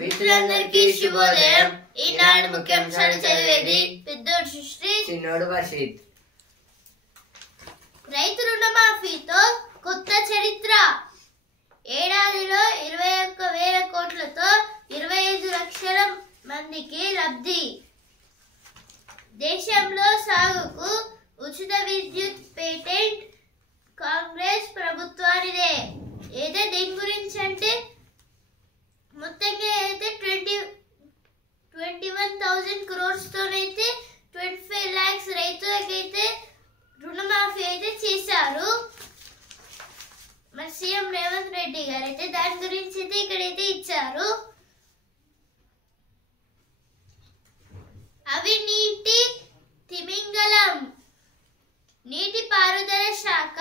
మిత్రులందరికీ శుభోదయం. ఈనాడు ముఖ్యాంశాలు చదివేది పెద్దోడు సృష్టి, చిన్నోడు వర్షిత్. రైతు రుణమాఫీతో కొత్త చరిత్ర. ఏడాదిలో 21,000 కోట్లతో 25 లక్షల మందికి లబ్ధి. దేశంలో సాగుకు ఉచిత విద్యుత్ పేటెంట్ కాంగ్రెస్ ప్రభుత్వానిదే. ఏదో దీని గురించి అంటే మొత్తంగా అయితే 21,000 crores తోనైతే 25 lakhs రైతులకైతే రుణమాఫీ అయితే చేశారు మరి సీఎం రేవంత్ రెడ్డి గారు అయితే దాని గురించి అయితే ఇక్కడైతే ఇచ్చారు. అవినీతి తిమింగలం. నీటిపారుదల శాఖ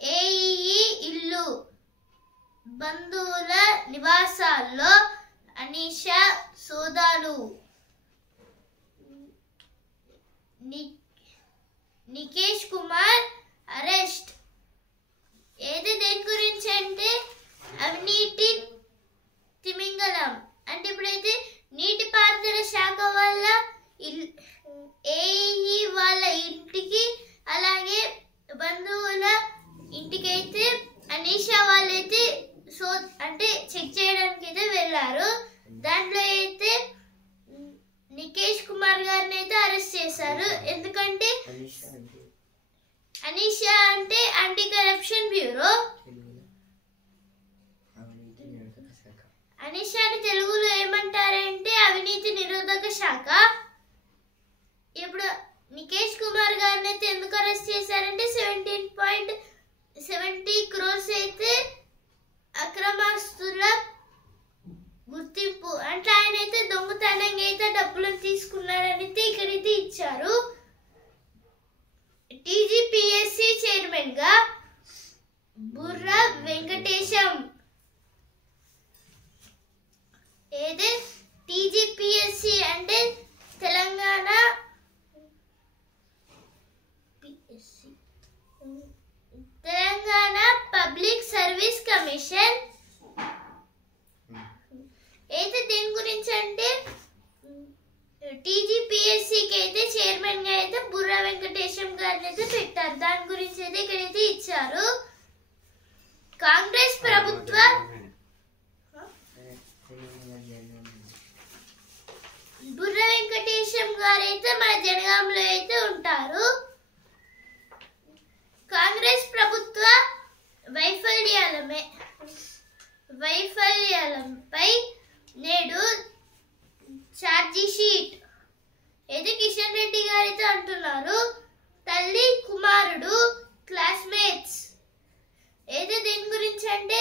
ఏఈఈ ఇల్లు బంధువుల నివాసాల్లో అనీషా సోదాలు. నికేష్ కుమార్ అరెస్ట్. ఏది దేని గురించి అంటే అవినీతి తిమింగలం అంటే ఇప్పుడైతే నీటిపారుదల శాఖ వల్ల ఏఈ వాళ్ళ ఇంటికి అలాగే బంధువుల ఇంటికైతే అనీషా వాళ్ళైతే అంటే చెక్ చేయడానికి అయితే వెళ్ళారు. దాంట్లో అయితే నికేష్ కుమార్ గారిని అయితే అరెస్ట్ చేశారు. ఎందుకంటే అనీషా అంటే యాంటీ కరప్షన్ బ్యూరో. అనీషాని తెలుగులో ఏమంటారంటే అవినీతి నిరోధక శాఖ. ఇప్పుడు నికేష్ కుమార్ గారిని అయితే ఎందుకు అరెస్ట్ చేశారంటే 17.70 crores అయితే అక్రమాస్తుల గుర్తింపు అంటే ఆయన అయితే దొంగతనంగా అయితే డబ్బులను తీసుకున్నారని ఇక్కడైతే ఇచ్చారు. టీజీపీఎస్సీ చైర్మన్ గా బుర్ర వెంకటేశం. ఏదే టీజీపీఎస్సీ అంటే తెలంగాణ పబ్లిక్ సర్వీస్ కమిషన్. అయితే దీని గురించి అంటే టీజీపీఎస్సీకి అయితే చైర్మన్ గా అయితే బుర్ర వెంకటేశం గారిని అయితే పెట్టారు. దాని గురించి అయితే ఇక్కడైతే ఇచ్చారు. కాంగ్రెస్ ప్రభుత్వ బుర్ర వెంకటేశం గారు అయితే మన జనగాంలో అయితే ఉంటారు. కాంగ్రెస్ ప్రభుత్వ వైఫల్యాలపై నేడు ఛార్జీ షీట్. ఏది కిషన్ రెడ్డి గారు అయితే అంటున్నారు తల్లి కుమారుడు క్లాస్మేట్స్. ఏది దీని గురించి అంటే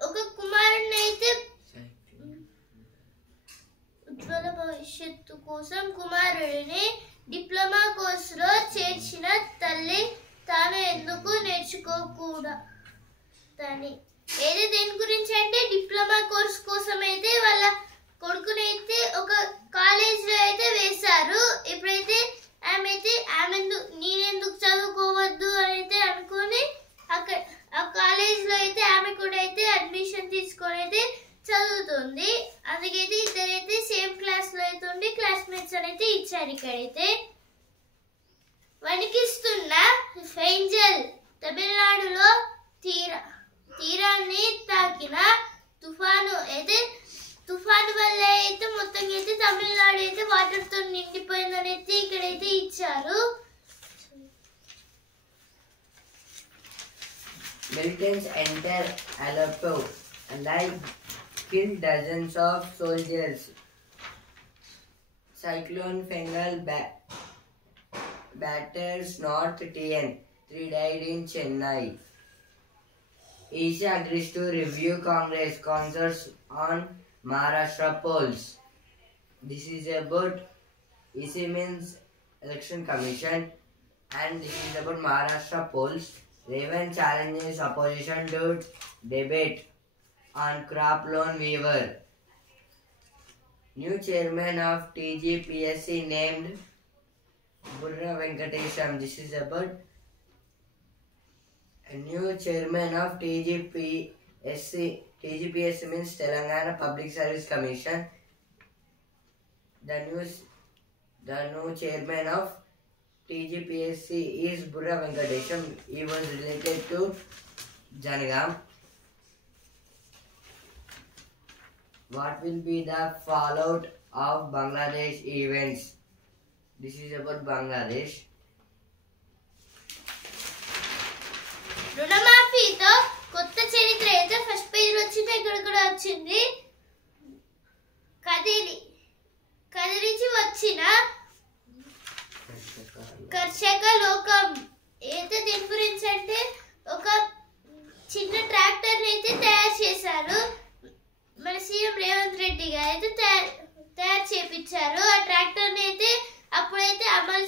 ఒక కుమారుడిని అయితే ఉజ్వల భవిష్యత్తు కోసం కుమారుడిని డిప్లొమా కోర్సులో చేర్చిన తల్లి తాను ఎందుకు నేర్చుకోకూడదని. ఏది దేని గురించి అంటే డిప్లొమా కోర్స్ కోసం అయితే వాళ్ళ కొడుకునైతే ఒక కాలేజ్ లో అయితే వేశారు. ఇప్పుడైతే ఆమె నేనెందుకు చదువుకోవద్దు అని అయితే అనుకుని అక్కడ ఆ కాలేజ్ లో అయితే ఆమె కూడా అయితే అడ్మిషన్ తీసుకొని అయితే చదువుతుంది. అందుకైతే ఇద్దరైతే సేమ్ క్లాస్ లో అయితే ఉండి క్లాస్మేట్స్ అయితే ఇచ్చారు. ఇక్కడైతే వణికిస్తున్న ఫెంజల్. తమిళనాడులో తీరాన్ని తాకిన తుఫాను. అయితే తుఫాను వల్ల అయితే మొత్తం అయితే తమిళనాడు అయితే వాటర్ తో నిండిపోయిందని అయితే ఇక్కడైతే ఇచ్చారు. Militants enter Aleppo and killed dozens of soldiers. Cyclone Fengal batters North TN. 3 died in Chennai. EC agrees to review Congress concerns on Maharashtra polls. This is about EC means Election Commission and this is about Maharashtra polls. Revan challenges opposition to debate on crop loan waiver. New chairman of TGPSC named Burra Venkatesham. This is about a new chairman of TGPSC means Telangana Public Service Commission. The new chairman of TGPSC is Burra Venkatesham. He was related to Janagam. What will be the fallout of Bangladesh events? This is about Bangladesh. రుణమాఫీతో కొత్త చరిత్ర అయితే first page వచ్చింది. ఇక్కడ కూడా వచ్చింది. కదిలిచి వచ్చిన కర్షక లోకం అయితే దీని గురించి అంటే ఒక చిన్న ట్రాక్టర్ అయితే తయారు చేశారు. మన సీఎం రేవంత్ రెడ్డి గారు అయితే తయారు చేపించారు. ఆ ట్రాక్టర్ అయితే అప్పుడైతే అమలు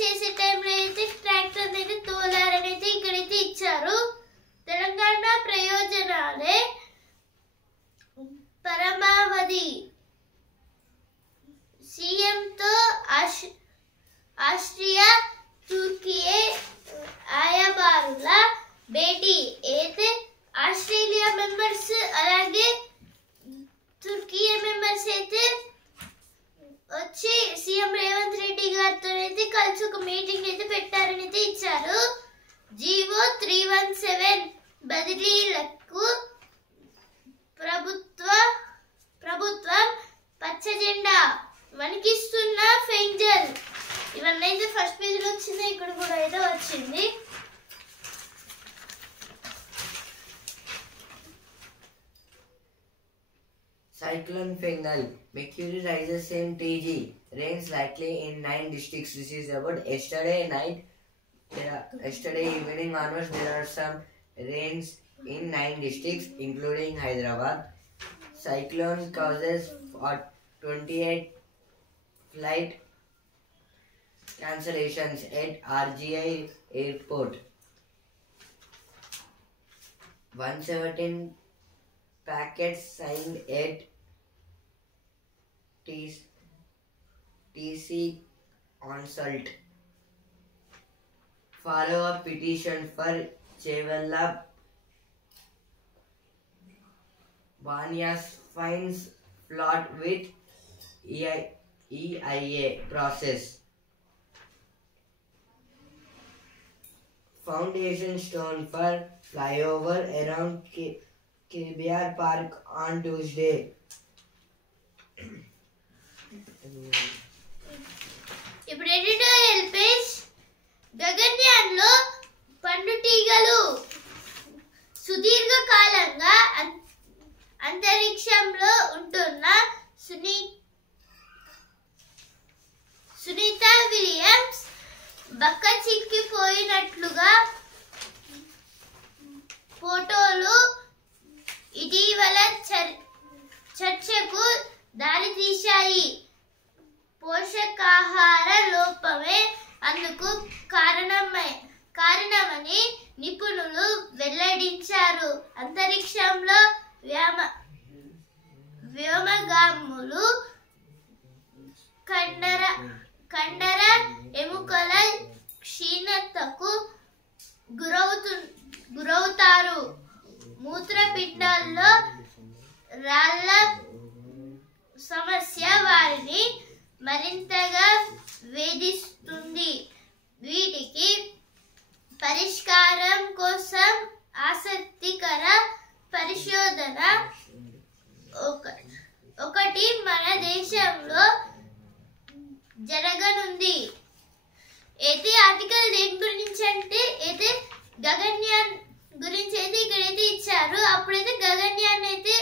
చేసే టైంలో అయితే ట్రాక్టర్ అయితే తోలారని అయితే ఇక్కడైతే ఇచ్చారు. తెలంగాణ ప్రయోజనాలే పరమావధి. సీఎంతో ఆస్ట్రియా తుర్కియే ఆయబారుల భేటీ అయితే ఆస్ట్రేలియా మెంబర్స్ అలాగే తుర్కియా మెంబర్స్ అయితే వచ్చి సీఎం రేవంత్ రెడ్డి గారితో అయితే కలిసి ఒక మీటింగ్ అయితే పెట్టారని అయితే ఇచ్చారు. జీవో 317 బదిలీలకు ప్రభుత్వం పచ్చ జెండా వణికిస్తున్న ఫెంజల్. ఇవన్నీ అయితే ఫస్ట్ పేజ్ లో వచ్చింది. ఇక్కడ కూడా అయితే వచ్చింది. Cyclone Fengal. Mercury rises in TG. Rains likely in 9 districts. This is about yesterday night. Yesterday evening onwards, there are some rains in 9 districts, including Hyderabad. Cyclone causes 28 flight cancellations at RGI Airport. 117 packets signed at TC Consult. Follow-up petition for Chevella Banias finds plot with EIA process. Foundation stone for flyover around KBR Park on Tuesday. ఇప్పుడు editorial page. గగన్యాన్లో పండుటీగలు సుదీర్ఘ కాలంగా అంతరిక్షంలో ఉంటున్న Sunitha Williams బక్క చిక్కిపోయినట్లుగా ఫోటోలు ఇటీవల చర్చకు దారితీశాయి. పోషకాహార లోపమే అందుకు కారణమని నిపుణులు వెల్లడించారు. అంతరిక్షంలో వ్యోమగాములు కండర ఎముకల క్షీణతకు గురవుతారు. మూత్రపిండాల్లో రాళ్ల సమస్య వారిని మరింతగా వేధిస్తుంది. వీటికి పరిష్కారం కోసం ఆసక్తికర పరిశోధన ఒకటి మన దేశంలో జరగనుంది. అయితే ఆర్టికల్ దేని గురించి అంటే అయితే గగన్యాన్ గురించి అయితే ఇక్కడైతే ఇచ్చారు. అప్పుడైతే గగన్యాన్ అయితే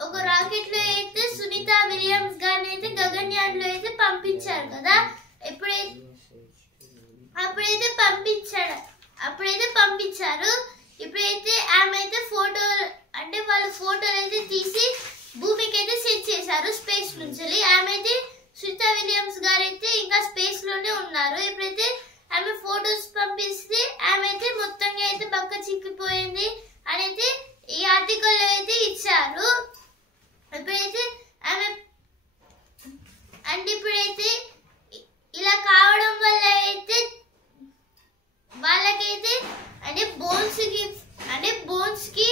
ఒక రాకెట్ లో అయితే సునీత విలియమ్స్ గారిని అయితే గగన్యాన్ లో అయితే పంపించారు కదా. అప్పుడైతే పంపించారు. ఇప్పుడైతే ఆమె అయితే ఫోటో అంటే వాళ్ళ ఫోటోలు అయితే తీసి భూమికి అయితే సెట్ చేశారు స్పేస్ నుంచి. ఆమె అయితే సునీత విలియమ్స్ గారు అయితే ఇంకా స్పేస్ లోనే ఉన్నారు. ఇప్పుడైతే ఆమె ఫోటోస్ పంపిస్తే ఆమె అయితే మొత్తంగా అయితే బక్క చిక్కిపోయింది అని అయితే ఈ ఆర్టికల్ లో అయితే ఇచ్చారు. ఇప్పుడైతే ఆమె అంటే ఇప్పుడైతే ఇలా కావడం వల్ల అయితే వాళ్ళకైతే అంటే బోన్స్ కి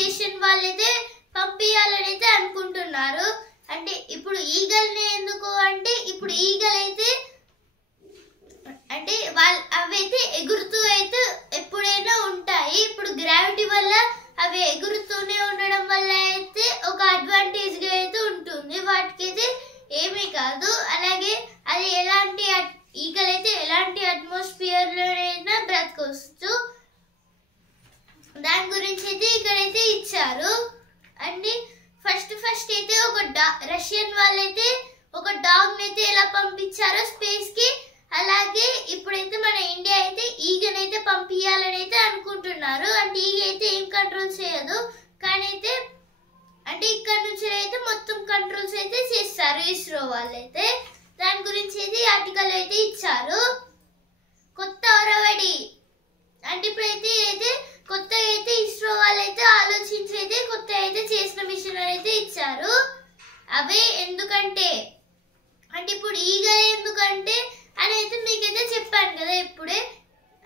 ఆర్గనైజేషన్ వాళ్ళైతే పంపించాలని అయితే అనుకుంటున్నారు. అంటే ఇప్పుడు ఈగల్ని ఎందుకు అంటే ఇప్పుడు ఈగల్ అయితే అంటే అవైతే ఎగురుతూ అయితే ఎప్పుడైనా ఉంటాయి. ఇప్పుడు గ్రావిటీ వల్ల అవి ఎగురుతూనే ఉండడం వల్ల అయితే ఒక అడ్వాంటేజ్ గా అయితే ఉంటుంది. వాటికైతే ఏమీ కాదు. అలాగే అది ఎలాంటి ఈగల్ అయితే ఎలాంటి అట్మాస్ఫియర్ లోనైనా బ్రతకొచ్చు. దాని గురించి అయితే ఇక్కడైతే ఇచ్చారు. అండ్ ఫస్ట్ అయితే ఒక రష్యన్ వాళ్ళైతే ఒక డాగ్ అయితే ఎలా పంపించారో స్పేస్ కి, అలాగే ఇప్పుడైతే మన ఇండియా అయితే ఈగనైతే పంపించాలని అయితే అనుకుంటున్నారు. అంటే ఈగ అయితే ఏం కంట్రోల్ చేయదు, కానీ అయితే అంటే ఇక్కడ నుంచి అయితే మొత్తం కంట్రోల్స్ అయితే చేస్తారు ఇస్రో వాళ్ళైతే. దాని గురించి అయితే ఆర్టికల్ అయితే ఇచ్చారు. కొత్త ఒరవడి అంటే ఇప్పుడైతే కొత్త అయితే ఇస్రో వాళ్ళైతే ఆలోచించి అయితే కొత్త అయితే చేసిన మిషన్ అయితే ఇచ్చారు. అవే ఎందుకంటే అంటే ఇప్పుడు ఈగలు ఎందుకంటే అని అయితే మీకైతే చెప్పాను కదా ఇప్పుడే.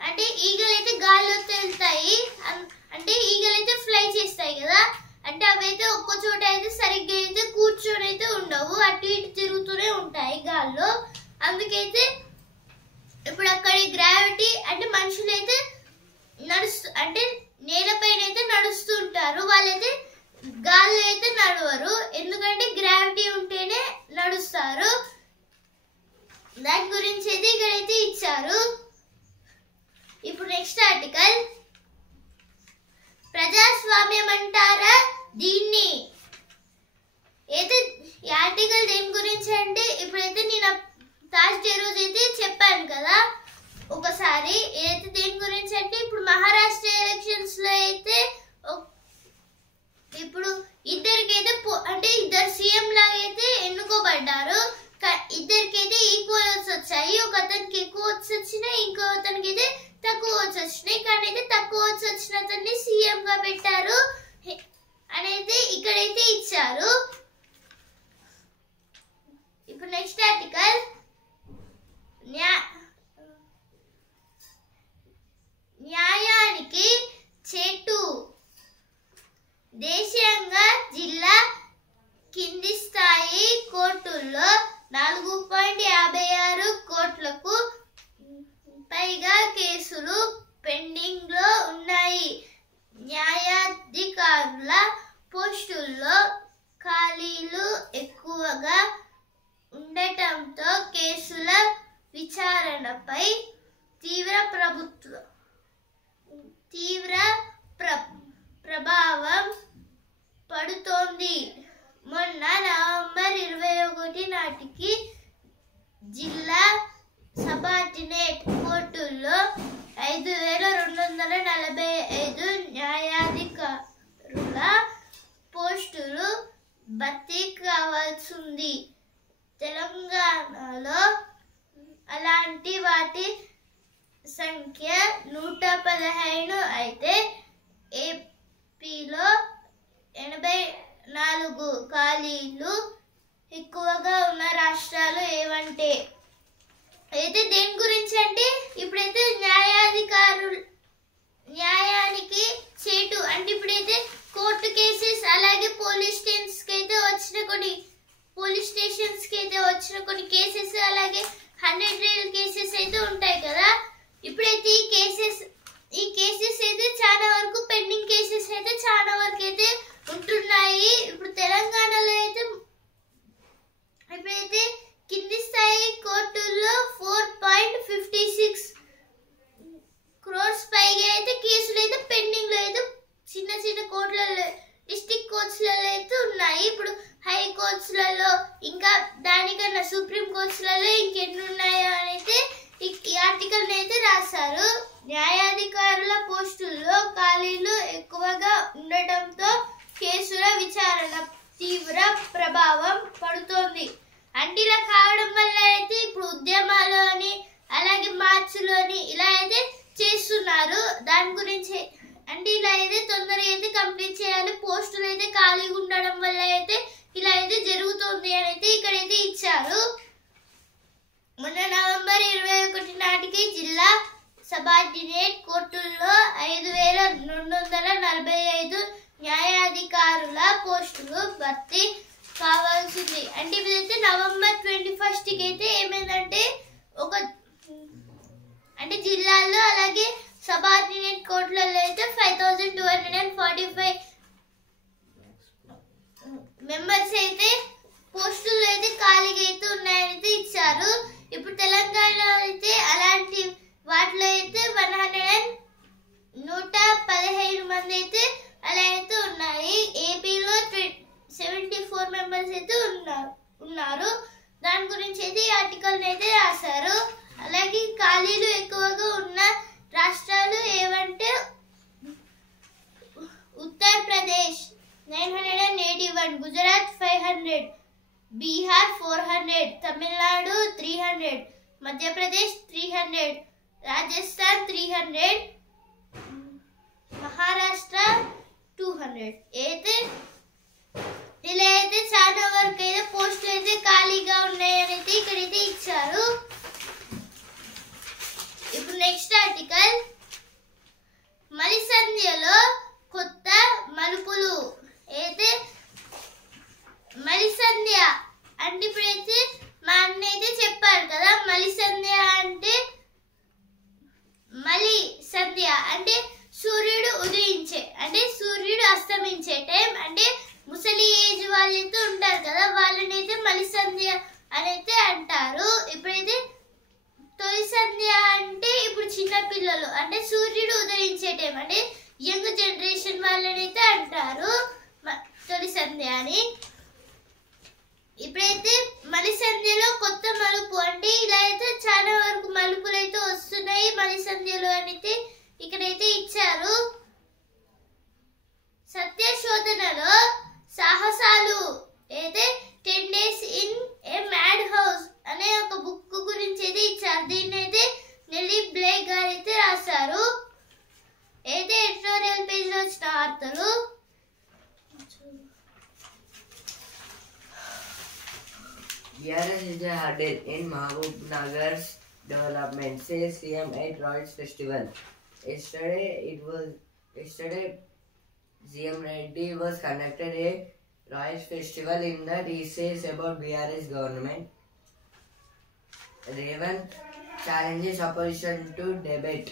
అంటే ఈగలు అయితే గాల్లో తేలుతాయి, అంటే ఈగలు అయితే ఫ్లై చేస్తాయి కదా. అంటే అవైతే ఒక్క చోట అయితే సరిగ్గా అయితే కూర్చొని అయితే ఉండవు, అటు ఇటు తిరుగుతూనే ఉంటాయి గాల్లో. అందుకైతే ఇప్పుడు అక్కడ గ్రావిటీ అంటే మనుషులైతే అంటే నేలపైన అయితే నడుస్తుంటారు, వాళ్ళైతే గాల్లో అయితే నడవరు. ఎందుకంటే గ్రావిటీ ఉంటేనే నడుస్తారు. దాని గురించి అయితే ఇక్కడైతే ఇచ్చారు. ఇప్పుడు నెక్స్ట్ ఆర్టికల్, ప్రజాస్వామ్యం అంటారా దీన్ని. అయితే ఈ ఆర్టికల్ దేని గురించి అంటే ఇప్పుడైతే నేను థర్స్డే రోజు అయితే చెప్పాను కదా ఒకసారి. ఏదైతే దేని గురించి అంటే ఇప్పుడు మహారాష్ట్ర ఎలక్షన్స్ లో అయితే ఇప్పుడు ఇద్దరికైతే అంటే ఇద్దరు సీఎం లాగా అయితే ఎన్నుకోబడ్డారు. ఇద్దరికైతే ఈక్వల్ ఓట్స్ వచ్చాయి. ఒక అతనికి ఎక్కువ ఓట్స్ వచ్చినాయి, ఇంకో అతనికి అయితే తక్కువ ఓట్స్ వచ్చినాయి. కానీ అయితే తక్కువ ఓట్స్ వచ్చిన అతన్ని సీఎం గా పెట్టారు అనేది ఇక్కడైతే ఇచ్చారు. ఇప్పుడు నెక్స్ట్ ఆర్టికల్, న్యాయానికి చేటు. దేశీయంగా జిల్లా కింది స్థాయి కోర్టుల్లో 4.56 కోట్లకు పైగా కేసులు పెండింగ్ లో ఉన్నాయి. న్యాయాధికారుల పోస్టుల్లో ఖాళీలు ఎక్కువగా ఉండటంతో కేసుల విచారణపై తీవ్ర ప్రభావం పడుతోంది. మొన్న నవంబర్ 21 నాటికి జిల్లా సబార్డినేట్ కోర్టుల్లో 5245 న్యాయాధికారుల పోస్టులు భర్తీ కావాల్సింది. తెలంగాణలో అలాంటి వాటి సంఖ్య 115 అయితే ఏపీలో 84 ఖాళీలు ఎక్కువగా ఉన్న రాష్ట్రాలు ఏవంటే. అయితే దేని గురించి అంటే ఇప్పుడైతే న్యాయానికి చేటు అంటే ఇప్పుడైతే కోర్టు కేసెస్ అలాగే పోలీస్ స్టేషన్స్ కి అయితే వచ్చిన కొన్ని కేసెస్ అలాగే 100 రియల్ కేసెస్ అయితే ఉంటాయి కదా. ఇప్పుడైతే ఈ కేసెస్ అయితే చాలా వరకు పెండింగ్ కేసెస్ అయితే చాలా వరకు అయితే ఉంటున్నాయి. ఇప్పుడు తెలంగాణలో అయితే ఇప్పుడైతే కింది స్థాయి కోర్టుల్లో 4.56 క్రోర్స్ పైగా అయితే కేసులు అయితే పెండింగ్ లో అయితే చిన్న చిన్న కోర్టులలో డిస్ట్రిక్ట్ కోర్ట్స్లలో అయితే ఉన్నాయి. ఇప్పుడు హై కోర్ట్స్లలో ఇంకా దానికన్నా సుప్రీం కోర్ట్స్లలో ఇంకెన్ని ఉన్నాయో అని అయితే ఈ ఆర్టికల్ అయితే రాశారు. న్యాయాధికారుల పోస్టుల్లో ఖాళీలు ఎక్కువగా ఉండటంతో కేసుల విచారణ తీవ్ర ప్రభావం పడుతోంది. అంటే ఇలా కావడం వల్ల అయితే ఇప్పుడు ఉద్యమాలు అని అలాగే మార్చులోని ఇలా అయితే చేస్తున్నారు. దాని గురించి అంటే ఇలా అయితే తొందరగా అయితే కంప్లీట్ చేయాలి, పోస్టులు అయితే ఖాళీగా ఉండడం వల్ల అయితే ఇలా అయితే జరుగుతుంది అని అయితే ఇక్కడైతే ఇచ్చారు. మొన్న నవంబర్ 21 నాటికి జిల్లా సబార్డినేట్ కోర్టుల్లో 5245 న్యాయ అధికారుల పోస్టులు భర్తీ కావాల్సింది. అంటే ఇదైతే November 21st అయితే ఏమైందంటే అంటే జిల్లాల్లో అలాగే సబార్డినేట్ కోర్టులలో అయితే 5245 మెంబర్స్ అయితే పోస్టులు అయితే ఖాళీగా అయితే ఉన్నాయని ఇచ్చారు. ఇప్పుడు తెలంగాణలో అయితే అలాంటి వాటిలో అయితే 115 మంది అయితే అలా అయితే ఉన్నాయి. ఏపీలో 74 మెంబర్స్ అయితే ఉన్నారు. దాని గురించి అయితే ఈ ఆర్టికల్ అయితే రాశారు. అలాగే ఖాళీలు ఎక్కువగా ఉన్న రాష్ట్రాలు ఏవంటే ఉత్తరప్రదేశ్ 981, గుజరాత్ 500, బీహార్ 400, తమిళనాడు 300, మధ్యప్రదేశ్ 300, రాజస్థాన్ 300, మహారాష్ట్ర 200. అయితే ఇలా అయితే చాలా వరకు అయితే పోస్టులు అయితే ఖాళీగా ఉన్నాయని అయితే ఇక్కడైతే ఇచ్చారు. ఇప్పుడు నెక్స్ట్ ఆర్టికల్, మలిసంధ్యలో కొత్త మలుపులు. అయితే మలిసంధ్య అంటే ఇప్పుడైతే మా అన్న అయితే చెప్పారు కదా, మలిసంధ్య అంటే మలి సంధ్య అంటే సూర్యుడు ఉదయించే అంటే సూర్యుడు అస్తమించే టైం. అంటే ముసలి ఏజ్ వాళ్ళైతే ఉంటారు కదా, వాళ్ళని అయితే మలి సంధ్య అని అయితే అంటారు. ఇప్పుడైతే తొలి సంధ్య అంటే ఇప్పుడు చిన్న పిల్లలు అంటే సూర్యుడు ఉదయించే టైం అంటే యంగ్ జనరేషన్ వాళ్ళని అయితే అంటారు తొలి సంధ్య అని. ఇప్పుడైతే మలి సంధ్యలో కొత్త మలుపు అంటే ఇలా అయితే చాలా వరకు మలుపులు అయితే వస్తున్నాయి మలి సంధ్యలో అని అయితే ఇక్కడైతే ఇచ్చారు. సత్య శోధనలో సాహసాలు అయితే 10 days in a mad house అనే ఒక బుక్ గురించి అయితే ఇచ్చారు. దీన్ని అయితే నెల్లీ బ్లేక్ గారు అయితే రాశారు. అయితే ఎడిటోరియల్ పేజ్ లో వచ్చిన వార్తలు. BRS is a hurdle in Mahabubnagar's development, says CM at Royals Festival. Yesterday, CM Reddy was conducted a Royals Festival in that he says about BRS government. Revant challenges opposition to debate.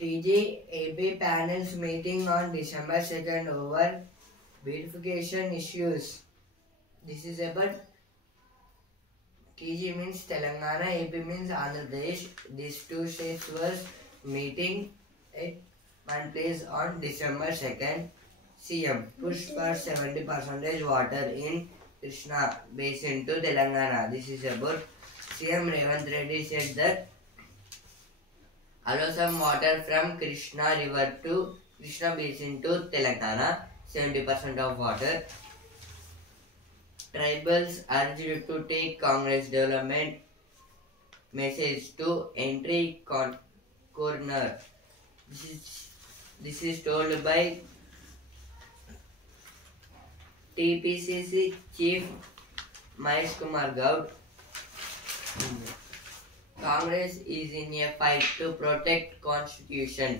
TG-AB panels meeting on December 2nd over beautification issues. This is about TG means Telangana, AP means Andhra Pradesh. These two states were meeting at one place on December 2nd. CM pushed for 70% water in Krishna basin to Telangana. This is about CM Revant Reddy said that allow some water from Krishna river to Krishna basin to Telangana, 70% of water. Tribals urged to take Congress development message to entry corner. This is told by TPCC Chief Mahesh Kumar Gaud. Congress is in a fight to protect Constitution.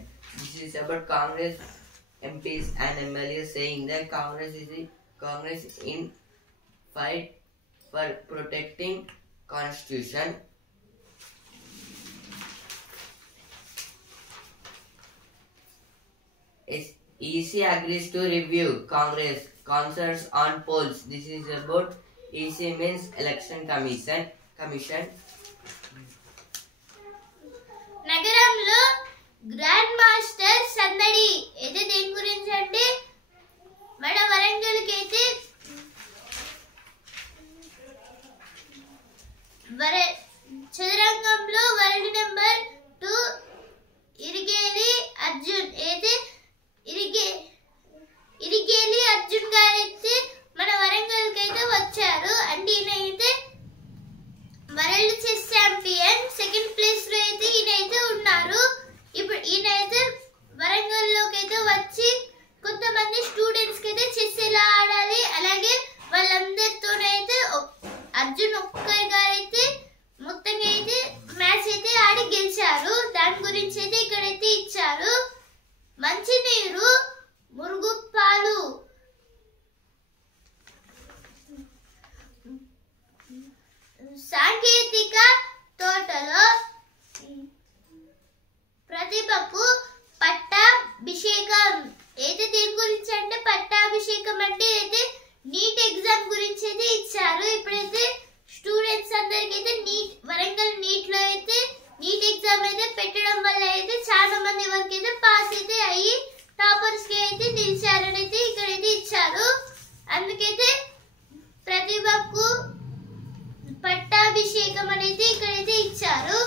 This is about Congress MPs and MLAs saying that Congress in fight for protecting Constitution. EC agrees to review Congress concerns on polls. This is about EC means Election Commission. నగరంలో grand master సందడి. అయితే దేని గురించి అంటే మన వరంగల్కి అయితే చదరంగంలో world number 2 ఇరిగేలి Arjun అయితే ఇరిగేలి అర్జున్ గారు అయితే మన వరంగల్కి అయితే వచ్చారు. అంటే ఈయన అయితే world chess champion, second place లో అయితే ఈయన అయితే ఉన్నారు. ఇప్పుడు ఈయన అయితే వరంగల్లోకి అయితే 20 అయితే నీట్ ఎగ్జామ్ గురించి అయితే ఇచ్చారు. ఇప్పుడైతే స్టూడెంట్స్ అందరికి అయితే వరంగల్ నీట్ లో అయితే నీట్ ఎగ్జామ్ అయితే పెట్టడం వల్ల అయితే చాలా మంది వరకు అయితే పాస్ అయితే అయ్యి టాపర్స్ కి అయితే నిలిచారని అయితే ఇక్కడైతే ఇచ్చారు. అందుకైతే ప్రతిభకు పట్టాభిషేకం అనేది ఇక్కడైతే ఇచ్చారు.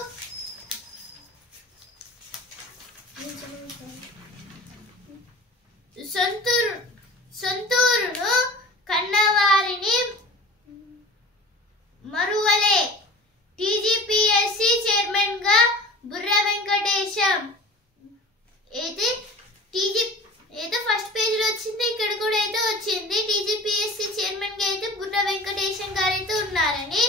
సొంతూరును కన్నవారిని మరువలే. టీజీపీఎస్సీ చైర్మన్ గా బుర్ర వెంకటేశం అయితే ఫస్ట్ పేజ్ లో వచ్చింది, ఇక్కడ కూడా అయితే వచ్చింది. టీజీపీఎస్సీ చైర్మన్ గా అయితే బుర్ర వెంకటేశం గారు అయితే ఉన్నారని,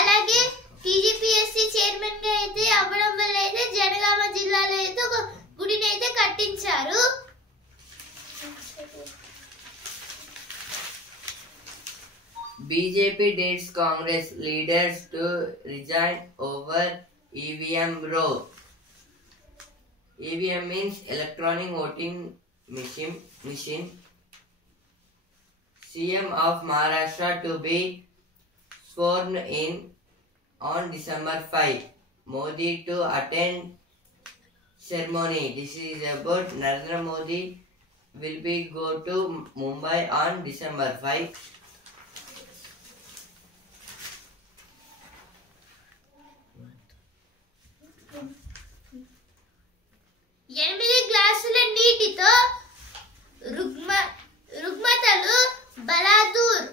అలాగే టీజీపీఎస్సీ చైర్మన్ గా అయితే అవ్వడం వల్ల అయితే జనగామ జిల్లాలో అయితే ఒక గుడిని అయితే కట్టించారు. BJP dates Congress leaders to resign over EVM row. EVM means electronic voting machine. CM of Maharashtra to be sworn in on December 5. Modi to attend ceremony. This is about Narendra Modi will be go to Mumbai on December 5. ఎనిమిది గ్లాసుల నీటితో రుగ్మతలు బలాదూర్.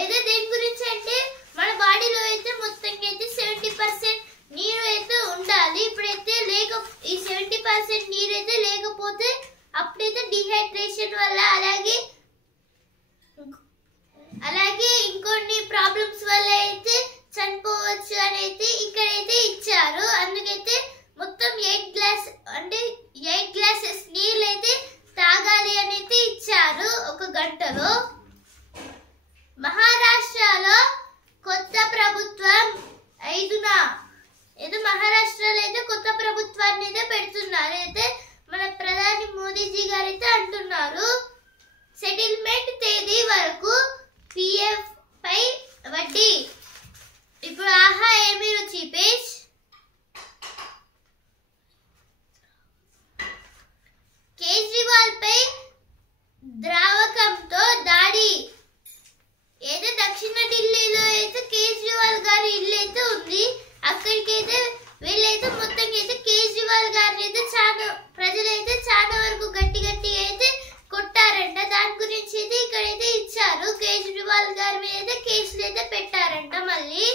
ఏదో దేని గురించి అంటే మన బాడీలో అయితే మొత్తంగా అయితే 70% నీరు అయితే ఉండాలి. ఇప్పుడైతే ఈ 70% నీరు అయితే లేకపోతే అప్పుడైతే డిహైడ్రేషన్ వల్ల అలాగే ఇంకొన్ని ప్రాబ్లమ్స్ వల్ల అయితే చనిపోవచ్చు అని అయితే ఇక్కడైతే ఇచ్చారు. అందుకైతే మొత్తం 8 గ్లాసెస్ నీళ్ళు అయితే తాగాలి అని అయితే ఇచ్చారు ఒక గంటలో. మహారాష్ట్రలో కొత్త ప్రభుత్వం మహారాష్ట్రలో అయితే కొత్త ప్రభుత్వాన్ని అయితే పెడుతున్నారు అయితే మన ప్రధాని మోదీజీ గారు అయితే అంటున్నారు. సెటిల్మెంట్ తేదీ వరకు పిఎఫ్ పై వడ్డీ. ఇప్పుడు ఆహా ఏమి రుచి పేజ్. కేజ్రీవాల్ పై ద్రావకంతో దాడి. ఏదో దక్షిణ ఢిల్లీలో అయితే కేజ్రీవాల్ గారి ఇల్లు అయితే ఉంది. అక్కడికైతే వీళ్ళైతే మొత్తం అయితే కేజ్రీవాల్ గారిని అయితే ప్రజలైతే చాలా వరకు గట్టి అయితే కొట్టారంట. దాని గురించి అయితే ఇక్కడైతే ఇచ్చారు. కేజ్రీవాల్ గారి మీద అయితే కేసులు అయితే పెట్టారంట మళ్ళీ.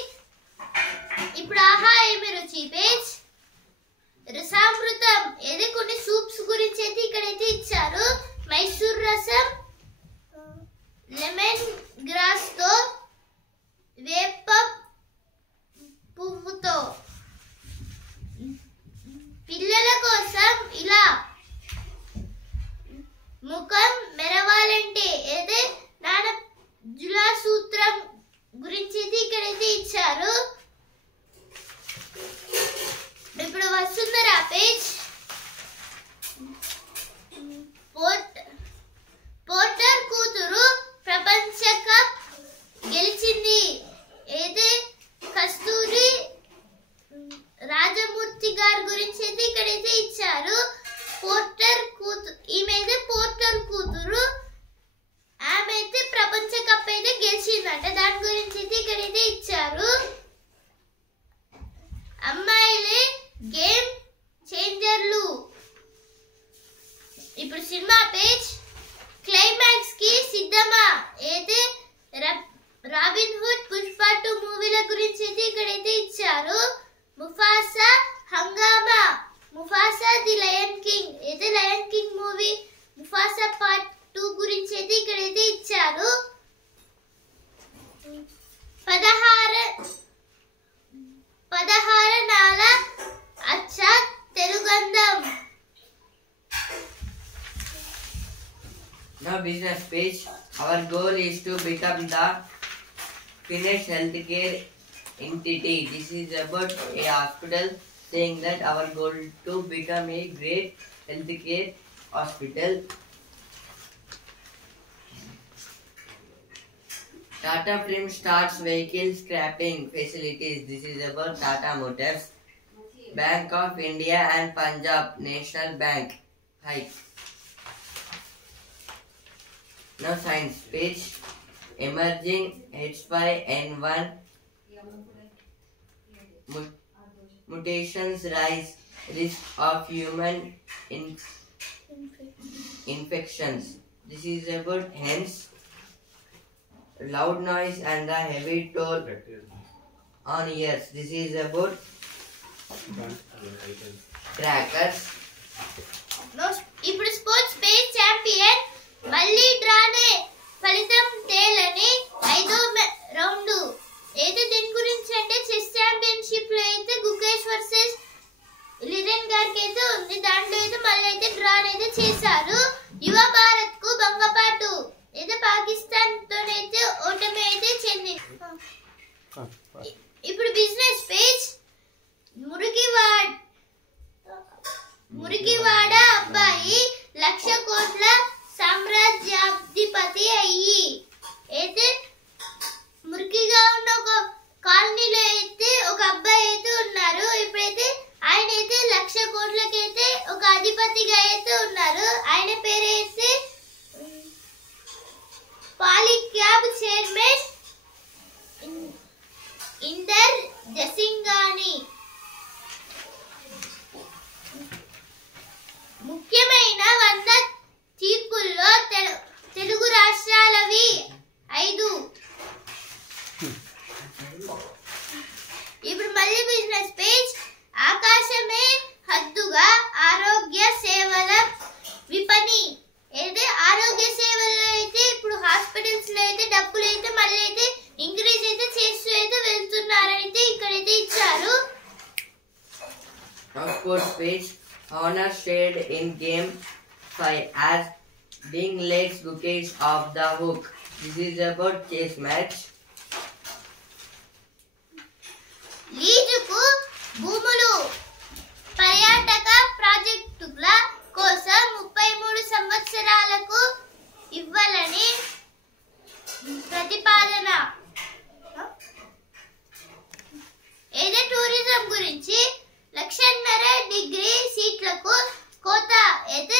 ఇప్పుడు ఆహా ఏమి రుచి పేజ్. రసామృతం ఏదో కొన్ని సూప్స్ గురించి అయితే ఇక్కడైతే ఇచ్చారు. మైసూర్ రసం, లెమన్ గ్రాస్ తో, వేప పువ్వుతో. పిల్లల కోసం ఇలా ముఖం మెరవాలంటే ఏదే నాన్న జులా సూత్రం గురించి అయితే ఇక్కడైతే ఇచ్చారు. ఇప్పుడు వస్తుందరా పేజ్. పోర్టర్ కూతురు ప్రపంచ కప్ గెలిచింది. ఏదే కస్తూరి రాజమూర్తి గారి గురించి అయితే ఇక్కడైతే ఇచ్చారు. ఈమె అయితే పోర్టర్ కూతురు. ఆమె అయితే ప్రపంచ కప్ అయితే గెలిచిందంట. దాని గురించి అయితే ఇక్కడైతే ఇచ్చారు. అమ్మాయిలే గేమ్ చేంజర్లు. ఇప్పుడు సినిమా పేజ్. క్లైమాక్స్ కి సిద్ధమా. అయితే రాబిన్ హుడ్, పుష్ప 2 మూవీల గురించి అయితే ఇక్కడైతే ఇచ్చారు. ముఫాసా హంగామా. Mufasa the lion king. అయితే lion king movie Mufasa part 2 గురించి అయితే ఇక్కడైతే ఇచ్చారు. 16 నాల అచ్చ తెలుగంధం. Now business page. Our goal is to become the Finnish healthcare entity. This is about a hospital saying that our goal to become a great healthcare hospital. Tata Film starts vehicle scrapping facilities. This is about Tata Motors. Bank of India and Punjab National Bank hike. Now science page. Emerging H5N1 mutations rise risk of human infections. This is about hens. Loud noise and the heavy toll on ears. This is about crackers. ఇప్పుడు sports space champion మళ్ళీ డ్రానే ఫలితం తేలని 5వ round అయితే దీని గురించి అంటే chess championship లో అయితే గుకేష్ వర్సెస్ లిరెన్ గారికి అయితే ఉంది. దాంట్లో అయితే మళ్ళీ అయితే డ్రాన్ అయితే చేశారు. యువ భారత్ కు భంగపాటు అయితే పాకిస్తాన్ తోనైతే ఓటమి అయితే చెందింది. ఇప్పుడు బిజినెస్ పేజ్. మురికివాడ అబ్బాయి 1,00,000 కోట్ల సామ్రాజ్యాధిపతి అయ్యి అయితే మురికిగా ఉన్న ఒక కాలనీలో అయితే ఒక అబ్బాయి అయితే ఉన్నారు. ఇప్పుడైతే ఆయన అయితే 1,00,000 కోట్లకైతే ఒక అధిపతిగా అయితే ఉన్నారు. ఆయన పేరైతే పాలిక్యాబ్ చైర్మన్ ఇందర్ జసింగాని. ముఖ్యమైన 100 తీర్పుల్లో తెలుగు రాష్ట్రాలవి 5. ఇప్పుడు మళ్ళీ బిజినెస్ పేజ్. ఆకాశమే హద్దుగా ఆరోగ్య సేవల విపణి అయితే ఆరోగ్య సేవల్లో అయితే ఇప్పుడు హాస్పిటల్స్ లో అయితే డబ్బులు అయితే మళ్ళీ అయితే ఇంక్రీజ్ అయితే చేస్తూ అయితే వెళ్తున్నారైతే ఇక్కడైతే ఇచ్చారు. Sports page. Honor shared in game 5 as being late Gukesh off the hook. This is about chess match. లీజుకు భూములు పర్యాటక ప్రాజెక్టుల కోసం 33 సంవత్సరాలకు ఇవ్వాలని ప్రతిపాదన. ఏదో టూరిజం గురించి 1,50,000 డిగ్రీ సీట్లకు కోత అయితే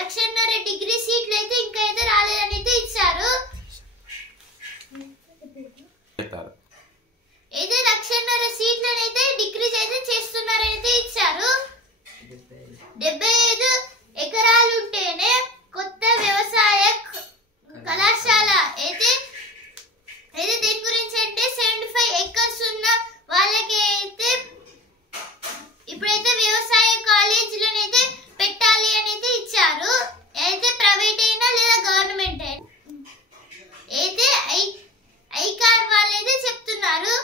1,50,000 డిగ్రీ సీట్లు అయితే ఇంకా అయితే రాలేదని అయితే ఇచ్చారు. అయితే 1,50,000 సీట్లను అయితే డిక్రీజ్ అయితే చేస్తున్నారని అయితే ఇచ్చారు. 75 ఎకరాలు ఉంటేనే కొత్త వ్యవసాయ కళాశాల అయితే దీని గురించి అంటే 75 ఎకర్స్ ఉన్న వాళ్ళకి అయితే ఇప్పుడైతే వ్యవసాయ కాలేజీలను అయితే పెట్టాలి అని అయితే ఇచ్చారు. అయితే ప్రైవేట్ అయినా లేదా గవర్నమెంట్ అయినా అయితే ఐకార్ వాళ్ళు అయితే చెప్తున్నారు.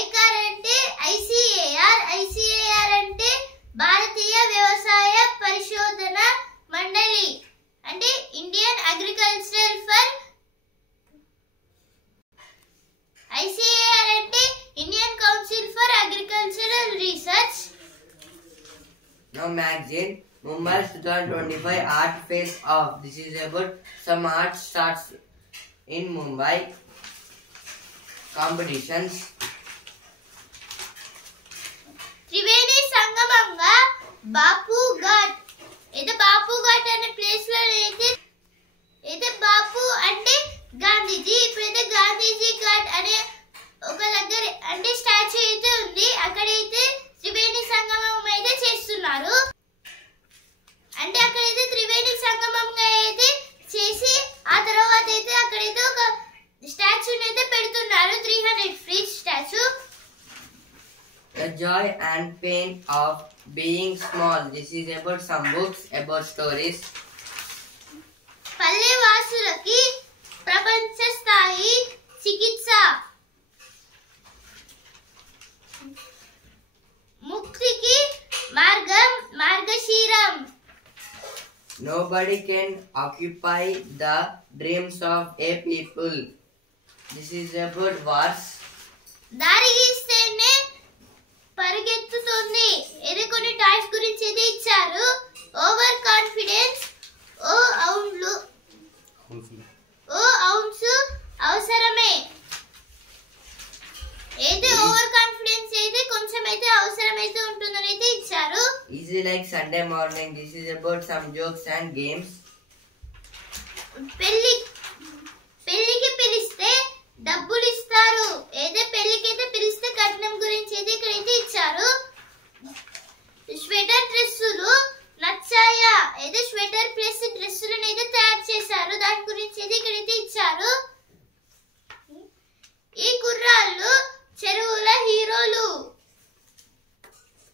ఐకార్ అంటే ఐసిఏఆర్ అంటే భారతీయ వ్యవసాయ పరిశోధన మండలి అంటే ఇండియన్ అగ్రికల్చర్ ఫర్ ఐసిఏఆర్ అంటే Indian council for agricultural research. Now magazine. Mumbai's 2025 Art Face Off. This is about some art starts in Mumbai. Competitions. Triveni సంగమంగా బాపు ఘాట్ అయితే బాపు ఘాట్ అనే ప్లేస్ లో అయితే బాపు అంటే గాంధీజీ. ఇప్పుడైతే గాంధీజీ ఘాట్ అనే ఒక దగ్గర అంటే స్టాచ్యూ అయితే ఉంది. అక్కడైతే త్రివేణి సంగమం అయితే చేస్తున్నారు. అంటే అక్కడైతే త్రివేణి సంగమంగా అయితే చేసి ఆ తర్వాత అయితే అక్కడైతే ఒక స్టాచ్యూని అయితే పెడుతున్నారు. 300 feet statue. The joy and pain of being small. This is about some books about stories. పల్లె వాసులకి ప్రపంచ స్థాయి చికిత్స. ముక్తికి మార్గశీరం. Nobody can occupy the dreams of a people. This is about wars. దారి గీస్తేనే పరిగెత్తుతుంది. ఇది కొన్ని టాయ్స్ గురించి అయితే ఇచ్చారు. Over confidence. ఓ అవున్సు అవసరమే. Sunday morning. This is about some jokes and games. పెళ్లికి పిలిస్తే డబ్బులు ఇస్తారు. ఏదే పెళ్లికైతే పిలిస్తే కట్నం గురించి అయితే ఇక్కడైతే ఇచ్చారు. స్వెటర్ డ్రెస్సులు నచ్చాయా? ఏదో స్వెటర్ ప్లస్ డ్రెస్సులను అయితే తయారు చేశారు. దాని గురించి అయితే ఇక్కడైతే ఇచ్చారు. ఈ కుర్రాళ్ళు చెరువుల హీరోలు.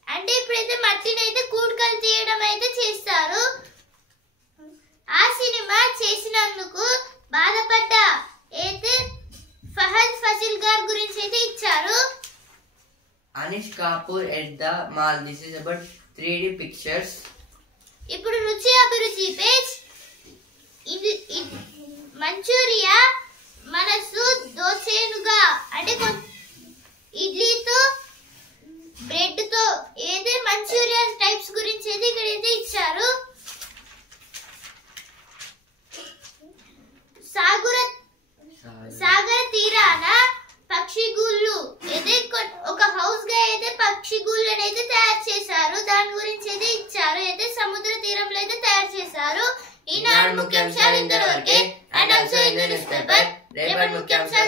అంటే ఇప్పుడైతే మట్టిని అయితే కూడుకలు తీయడం అయితే చేస్తారు. ఆ సినిమా చేసినందుకు బాధపడ్డ అయితే ఫహద్ ఫజిల్ గారి గురించి అయితే ఇచ్చారు. Anish Kapoor at the mall. This is about 3D pictures. ఇప్పుడు రుచి అభిరుచి పేజ్. మంచూరియా మనసు దోసేనుగా అంటే ఇడ్లీతో బ్రెడ్ తో ఏదే మంచూరియా టైప్స్ గురించి అయితే ఇక్కడైతే ఇచ్చారు. సాగర తీరాన పక్షిగూళ్ళు ఏదే ఒక హౌస్ గా అయితే పక్షిగూళ్ళని అయితే తయారు చేశారు. దాని గురించి అయితే ఇచ్చారు. అయితే సముద్ర తీరంలో అయితే తయారు చేశారు. ఈనాడు ముఖ్యాంశాలు ఇంతవరకే. And also in the news paper రేపటి ముఖ్యాంశాలు